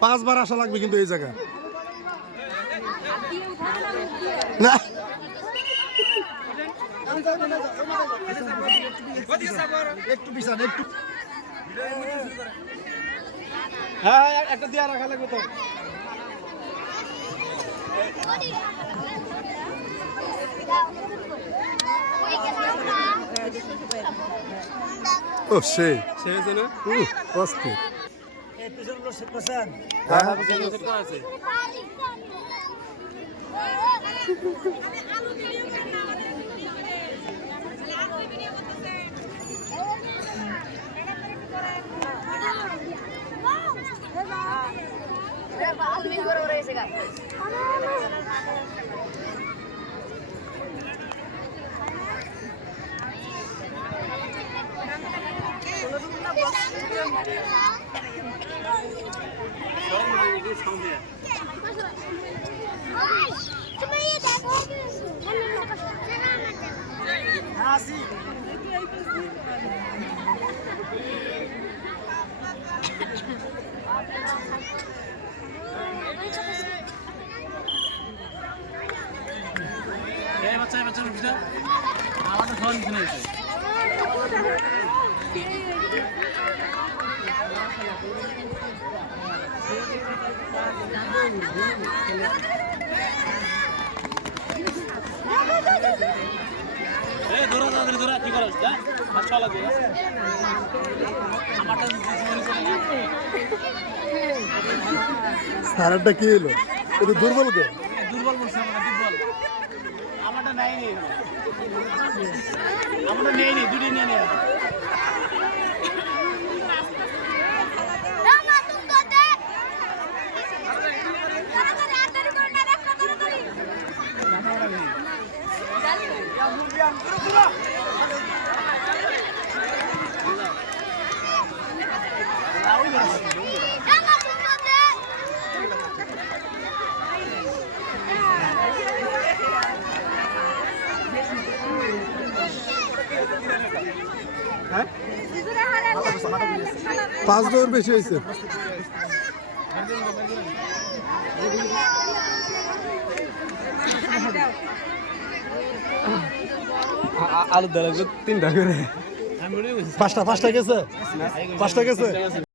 পাঁচবার আসা লাগবে কিন্তু এই জায়গা না। একটু পিছান একটু। হ্যাঁ একটা দেওয়া রাখা লাগবে তো। ও সেই। সে হয়েছে না উহ, অস্থির হ্যাঁ। করে সেট করা আছে এই বাচ্চা বাচ্চা বুঝতে আমাদের সবাই পিছনে আছে এই ধরা তাড়াতাড়ি ধরা কি যা আমারটা সারাটা কি এলো এটা দুর্বল কে দুর্বল বলছে আমরা দুর্বল। আমারটা নাই নেই নেই দুটি নিয়ে নেই পাঁচ দৌড় বেশি হয়েছে। আলু দাঁড়াবে তিনটা করে। পাঁচটা পাঁচটা গেছে? পাঁচটা গেছে?